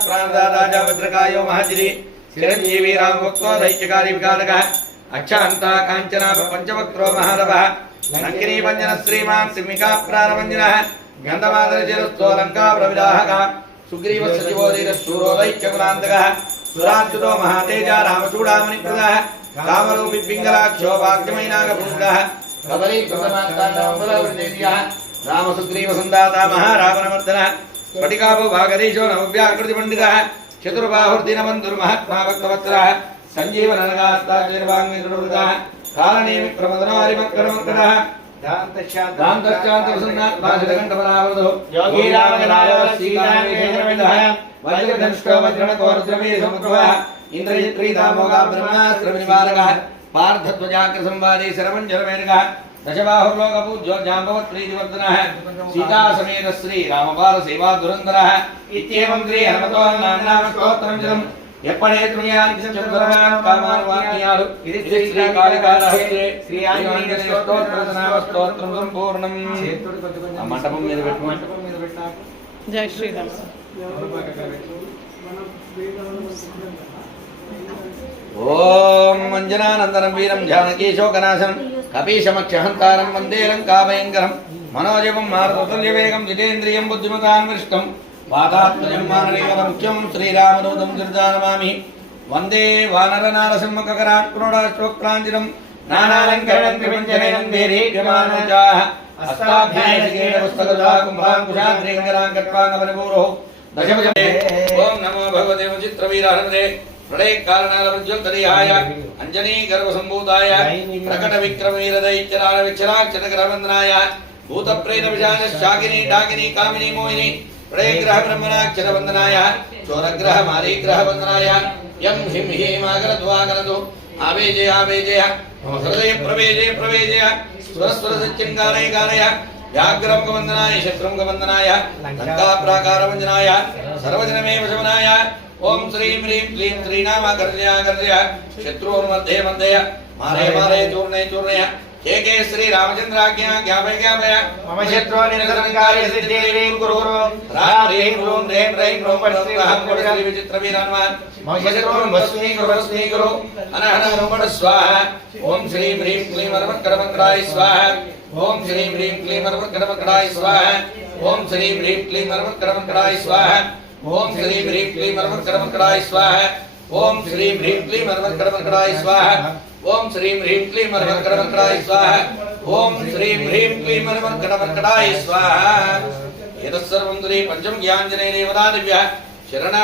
राजा भद्रकायो महजिरी चिरंजीवी रामभक्तो दैत्यकारी विकालकः अच्छान्ता कांचना पंचवक्त्रो महारवः लंकिनी पंजन श्रीमान सिंहिका प्राणवंजनः गंधमादरजरस्तो लंका प्रविदाहकः सुग्रीव सचिवोदीर शूरो दैत्यकुलान्तकः सुराच्युतो महातेजा रामचूडामणिप्रदः कामरूपी पिंगलाक्षो वाग्यमैनागपुङ्गः कदली कृतमान्ताण्डवबलवृतेर्यः रामसुग्रीव सन्दाता महारावणमर्दनः स्फटिकाभो भागधीशो नवव्याकृति पंडितः चतुर्बाहुर्दिनबन्धुर्महात्मा भक्तवत्सलः सञ्जीवननगास्ताचर्वाङ्गिरुदः कालनेमि प्रमदनवारिमत्करमत्करः दान्तश्चान्तप्रसन्नात्माशतकण्ठपरावृतो योगीरामगणायो सीतान्वेषणविदः वज्रधनुष्टो वज्रणकोरुद्रवीरसमुद्भवः इन्द्रजित्रीदामोगा ब्रह्मास्त्रविनिवारकः पार्थध्वजाग्रसंवादी शरमञ्जरमेनकः दशबाहुर्लोकपूज्यो जाम्बवत्प्रीतिवर्धनः सीता समेत श्री रामपाल सेवा दुरंधरः इत्येवं श्री हनुमतो नामस्तोत्रं जलम् यप्पणे तुण्यानि चतुर्भरणान् कामान् वाक्यालु इति श्री कालिकालहस्ते श्री आञ्जनेय स्तोत्रनामस्तोत्रं संपूर्णम् मंडपం మీద పెట్టు जय श्री राम ओम मंजनानंदनं वीरं जानकी शोकनाशनं कपीशमक्षहंतारं वंदे लंकाभयंकरं मनोजवं मारुततुल्यवेगं जितेन्द्रियं बुद्धिमतां वरिष्ठं वातात्मजं माननीयमुख्यं श्रीरामदूतं गिरिजानमामि वंदे वानरनारसिंहकराट् क्रोडाष्टोक्राञ्जिनं नानालङ्करणं त्रिभुजनेनं देदीप्यमानोजाः अस्ताभ्यायकेन पुस्तकजाकुम्भाङ्कुशाद्रेङ्गरां कट्वाङ्गवनपूरोः दशभुजने ओम नमो भगवते चित्रवीरहरे प्रलय कारणोज्ज्वलतरीहाय अंजनी गर्भसंभूताय प्रकट विक्रमवीरदैत्यराल विक्षराक्षरग्रहवन्दनाय भूतप्रेत विशाल शाकिनी डाकिनी कामिनी मोहिनी प्रलय ग्रह ब्रह्मणाक्षरवन्दनाय चोरग्रह मारीग्रह वन्दनाय यं हिं हीमागरद्वागरदु आवेजय आवेजय मम हृदय प्रवेजय प्रवेजय स्वरस्वर सत्यं गानय गानय व्याघ्रं वन्दनाय शत्रुं वन्दनाय लंका प्राकार वन्दनाय सर्वजनमेव शमनाय ओम श्रीं ह्रीं क्लीं श्रीनामाकर्ण्या कर्ण्य शत्रुर्मध्ये मध्यय मारे मारे चूर्णे चूर्णय के श्री रामचंद्राज्ञा ज्ञापय ज्ञापय मम शत्रु निरसंकार्य सिद्धि गुरु राम ह्रीं रूं ह्रीं ह्रीं रूं परस्त्रहं श्री विचित्रवीरान्वान् मम शत्रु भस्मी गुरु अनहन रूपण स्वाहा ओम श्रीं ह्रीं क्लीं अर्वत्करमकराय स्वाहा ओम श्रीं ह्रीं क्लीं अर्वत्करमकराय स्वाहा ओम श्रीं ह्रीं क्लीं अर्वत्करमकराय स्वाहा ओम श्री ह्रीं क्लीं अर्वत्करमकराय स्वाहा ओम श्री ह्रीं क्लीं अर्वत्करमकराय स्वाहा ओम श्री ह्रीं क्लीं अर्वत्करमकराय स्वाहा ओम श्री ह्रीं क्लीं अर्वत्करमकराय स्वाहा एतत् सर्वं श्री पंचम ज्ञानजनेन देवता दिव्या शरणा